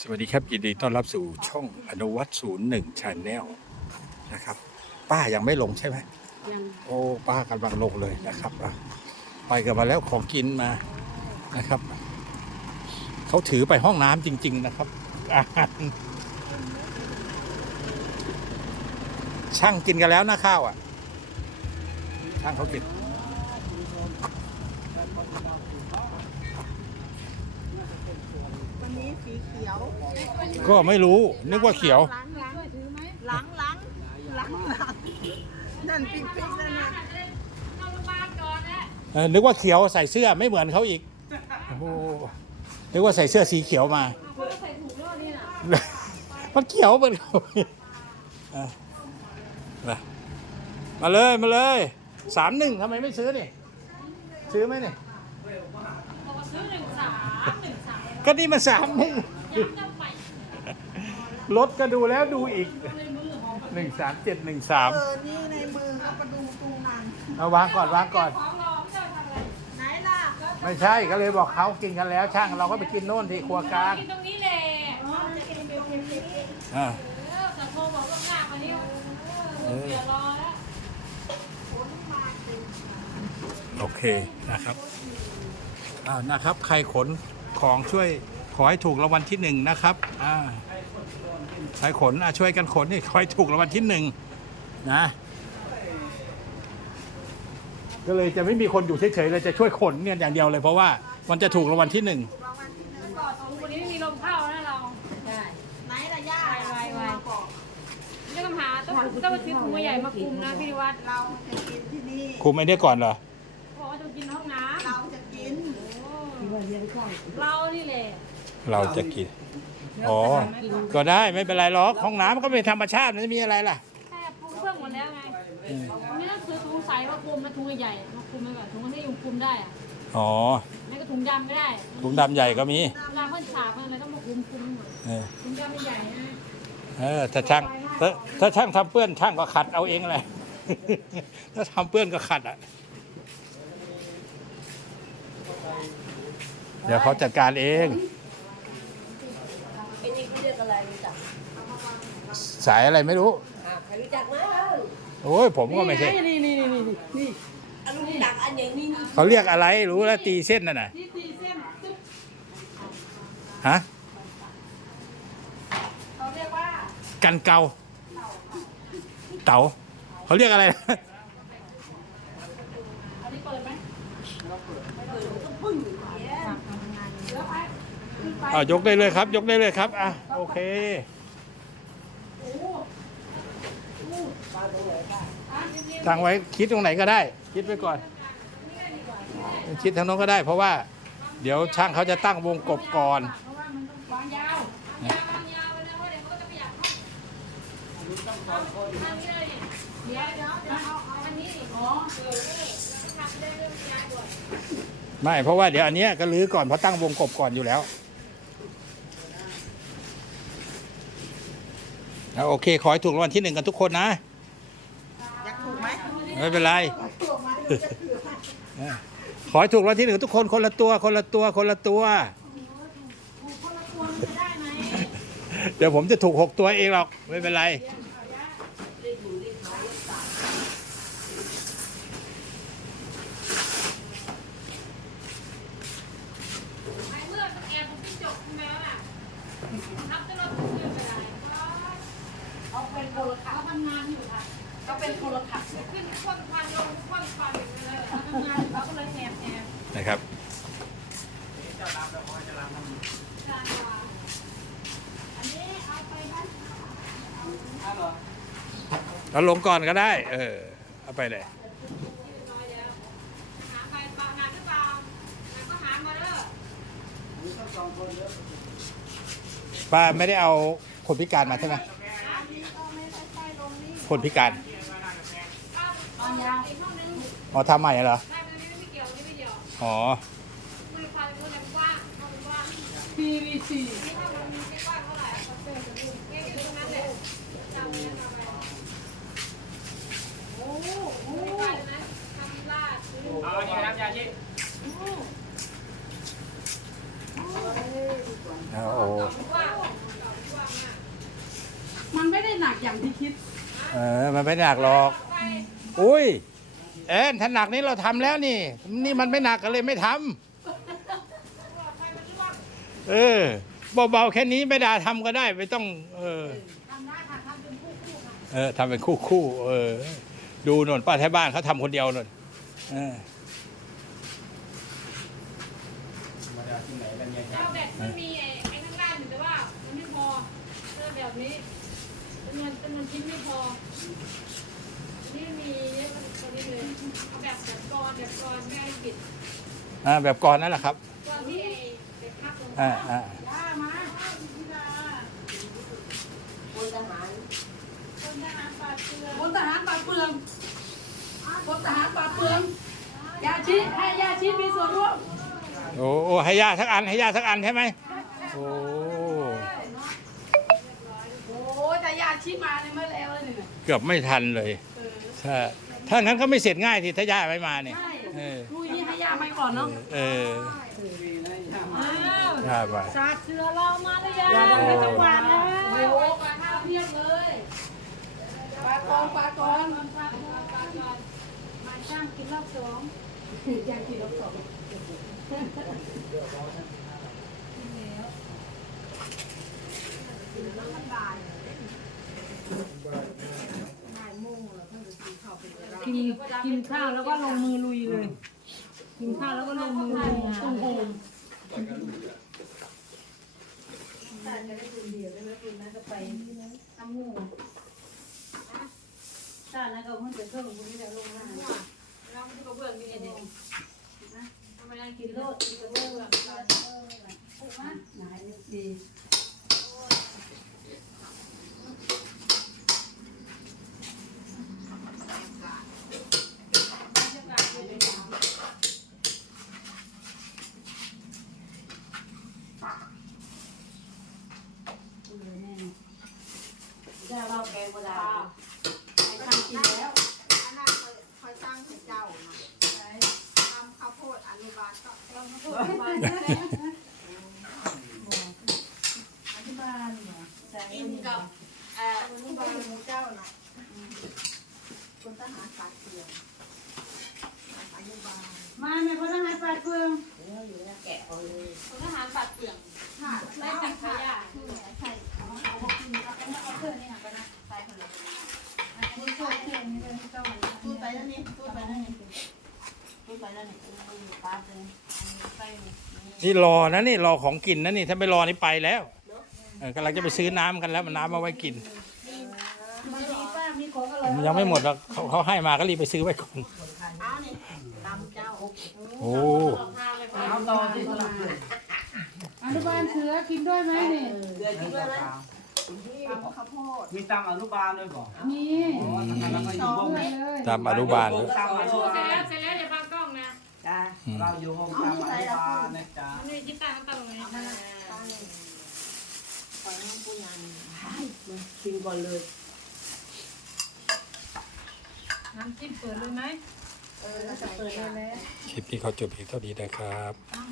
สวัสดีครับยินดีต้อนรับสู่ช่องอนุวัตศูนย์หนึ่งชาแนลนะครับ ป้ายังไม่ลงใช่ไหมยังโอ้ป้ากำลังลงเลยนะครับอะไปกันมาแล้วของกินมานะครับเขาถือไปห้องน้ำจริง ๆ นะครับอาหารช่างกินกันแล้วนะข้าวอะช่างเขากินวัน นี้สีเขียวก็ไม่รู้ นึกว่าเขียวล้างล้างถือไหมล้างล้างล้างล้างนั่นปิ๊กปิ๊กนั่นนะเออนึกว่าเขียวใส่เสื้อไม่เหมือนเขาอีกโอ้โหนึกว่าใส่เสื้อสีเขียวมา มันเขียวเหมือนเขาอะมามาเลยมาเลยสามหนึ่งทำไมไม่ซื้อนี่ ซื้อไหมนี่ ซื้อหนึ่งสามหนึ่งสาม ก็นี่มันสามหนึ่งยังจะไปรถก็ดูแล้วดูอีกหนึ่งสามเจ็ดหนึ่งสามเออ นี่ในมือก็ประดูตูนานเอาวางก่อนวางก่อนของรอไม่ได้ทำอะไรไหนล่ะไม่ใช่ก็เลยบอกเขากินกันแล้วช่างเราก็ไปกินโน่นที่ครัวกลางกินตรงนี้แหละอ๋อจะกินเป็นเป็นเป็นเป็นอ่าเออแต่โทรบอกล่วงหน้ามานี่เออเดี๋ยวรอแล้วผลมาเป็นโอเคนะครับอ่านะครับ ใครขน ของช่วยขอให้ถูกรางวัลที่หนึ่งนะครับอ่าใครขนอะช่วยกันขนนี่ขอให้ถูกรางวัลที่หนึ่งนะ ก็เลยจะไม่มีคนอยู่เฉยๆเลยจะช่วยขนเนี่ยอย่างเดียวเลยเพราะว่ามันจะถูกรางวัลที่หนึ่งรางวัลที่หนึ่งก่อนสองคนนี้ไม่มีลมเข้านะเราใช่ไหนล่ะย่าไวๆไวมาบอกไม่ต้องหาต้องต้องไปซื้อถุงใหญ่มาคุมนะพี่วัดเราจะกินที่นี่คุมไอ้เนี่ยก่อนเหรอ บอกว่าจะกินห้องน้ เราจะกินำ เรานี่แหละเราจะกิน อ๋อ ก็ได้ไม่เป็นไรหรอกห้องน้ำก็เป็นธรรมชาติมันจะมีอะไรล่ะแค่ปรุงเครื่องหมดแล้วไงไม่ต้องซื้อถุงใสมาคุมนะถุงใหญ่ๆมาคุมไปก่อนถุงที่ยุงคุมได้อะอ๋อไม่ก็ถุงดำก็ได้ถุงดำใหญ่ก็มีเวลาเพื่อนฉาบเพื่อนอะไรต้องมาคุมคุมหน่อยเออถุงดำใหญ่ๆนะเออถ้าช่างถ้าถ้าช่างทำเปื้อนช่างก็ขัดเอาเองแหละถ้าทำเปื้อนก็ขัดอะ เดี๋ยวเขาจัดการเอง ไอ้นี่เขาเรียกอะไรรู้จักสายอะไรไม่รู้ อ่าใครรู้จักไหมโอ้ยผมก็ไม่ใช่ นี่นี่นี่นี่นี่อันรู้จักอันอย่างนี้นี่เขาเรียกอะไรรู้แล้วตีเส้นน่ะนะที่ตีเส้นตึ๊บฮะเขาเรียกว่ากันเกาเต๋าเขาเรียกอะไรนะ อันนี้เปิดไหม อ่ายกได้เลยครับ ยกได้เลยครับอะโอเคตั้งไว้คิดตรงไหนก็ได้ คิดไว้ก่อน คิดทางโน้นก็ได้ เพราะว่า เดี๋ยวช่างเขาจะตั้งวงกบก่อนไม่เพราะว่าเดี๋ยวอันเนี้ยก็รื้อก่อนเพราะตั้งวงกบก่อนอยู่แล้ว เอาโอเค ขอให้ถูกรางวัลที่หนึ่งกันทุกคนนะ อยากถูกไหมไม่เป็นไรถูกไหมจะถือให้ขอให้ถูกรางวัลที่หนึ่งทุกคนคนละตัว คนละตัว คนละตัวคนละตัวมันจะได้ไหมเดี๋ยวผมจะถูกหกตัวเองหรอก ไม่เป็นไร ไอ้เมื่อตะแกรงผมจิ้งจกขึ้นมาแล้วล่ะทับจะรถผมเดินไปได้เอาเป็นโคลขับเขาทำงานอยู่ค่ะ ก็ เป็นโทรทัศน์ขึ้นคว่ำควันลงคว่ำควันอยู่เลยเขาทำงานอยู่เขาก็เลยแอบแอบนะครับอันนี้เอาไปบ้านเราลงก่อนก็ได้ เออ เอาไปเลยน้อยแล้วหาใครเปล่างานหรือเปล่างานก็หามาเด้อป้าไม่ได้เอาคนพิการมาใช่ไหมอันนี้ก็ไม่ใช่ใต้ลงนี่คนพิการเอายาวอีกห้องนึงอ๋อทำใหม่เหรอได้ไปนี่ไม่เกี่ยวนี่ไม่เกี่ยวอ๋อมือควายมือแหลมกว้างห้องมันกว้าง PVC นี่ห้องมันไม่กว้างเท่าไหร่คอนเสิร์ตจะดูแค่อยู่ตรงนั้นแหละจำไว้นะจำไว้โอ้โหไม่ไปเลยนะทำลาดเอาอันนี้นะครับยาชิโอ้กว้างอย่างที่คิด เออ มันไม่หนักหรอกอุ้ ยแอนถ้าหนักนี้เราทำแล้วนี่ นี่มันไม่หนักก็เลยไม่ทำเออเบาๆแค่นี้ไม่ได้ทำก็ได้ไม่ต้อง เออทำได้ค่ะทำเป็นคู่คู่ค่ะเออทำเป็นคู่คู่ๆเออ ดูหนนป้าแท้บ้านเขาทำคนเดียวหนนเออเจ้าแบบมันมีไอ้ไอ้ข้างล่างอยู่แต่ว่ามันไม่พอเจอแบบนี้จำนวนจำนวนชิ้นไม่พอนี่ มีเยอะมันตัวนี้เลยเอาแบบแบบกรอนแบบกรอนไม่ให้ปิดอ่าแบบก่อนนั่นแหละครับกรอนที่ไอ้แบบพับลงอ่าอ่าย่ามาพี่ดาพลทหารคนทหารปราบเปลืองคนทหารปราบเปลืองคนทหารปราบเปลืองยาชีให้ยาชีมีส่วนร่วมโอ้โอ้ให้ยาสักอันให้ยาสักอันใช่ไหมโอ้โอ้ยแต่ยาชีมาเนี่ยไม่แล้วเลยเนี่ย เกือบไม่ทันเลย ใช่ถ้างั้นก็ไม่เสร็จง่ายทีถ้ายาไม่มาเนี่ยใช่เออลุยนี่ให้ยาไปก่อนเนาะเอออ้าวใช่ไปสาดเสือเรามาหรือยังไม่ต้องหวานนะโอ้โหปลาข้าวเพียบเลยปลากองปลากองปลาปลาปลาก่อนมาช่างกินรอบสองยังกินรสสอง กินกินข้าวแล้วก็ลงมือลุยเลย กินข้าวแล้วก็ลงมือลุยตุ้งโฮมชาตินั้นก็เพิ่งจะเครื่องบุญที่จะลงมาเราไม่ได้กระเบื้องนี่เองทำไมนั่งกินโลดกินกระเบื้องไหนดีได้เราแกงโบราณ ทำกินแล้ว อันนั้นคอยคอยสร้างให้เจ้านะทำข้าวโพดอนุบาล ก็เต้นอธิบายเหรอใช่กินกับเอ่ออนุบาลหมูเจ้าน่ะคนทหารฝากเสียงอนุบาลมาแม่พนักงานปลาเปลืองเนื้ออยู่นะแกะเอาเลยคนทหารปัดเปลืองค่ะได้ตักขยะใช่คุณช่วยเที่ยงนี้เลยเจ้าพูดไปแล้วนี่พูดไปแล้วนี่พูดไปแล้วนี่ยเออปลาเป็นอั นนี้ไส้นี่นี่รอนะนี่รอของกินนะนี่ถ้าไม่รอนี่ไปแล้วเออกำลังจะไปซื้อน้ำกันแล้วมันน้ำมาไว้กินบางทีป้ามีของอร่อยมันยังไม่หมดหรอกเขาเขาให้มาก็รีบไปซื้อไว้ก่อนเอานี่ตำเจ้าโอ้เอาต่อสิอนุบาลเสือกินด้วยไหมนี่เดือดกินด้วยไหมตำข้าวโพดมีตามอนุบาลด้วยบ่มีอ๋อทางนั้นเราก็อยู่วงด้วยเลยตามอนุบาลเลย ตามอนุชูเสร็จบาแล้วลเสร็จแล้ว เราอยู่วงตามอนุบาลนะจ๊ะมันมีจิตตาตั้งตรงนี้ตำนี่ขอน้ำปูยันให้มากินก่อนเลย น้ำจิ้มเปิดเลยไหมเออแล้วใส่เปิดเลยแล้วคลิปนี้เขาจบเพียงเท่านี้นะครับ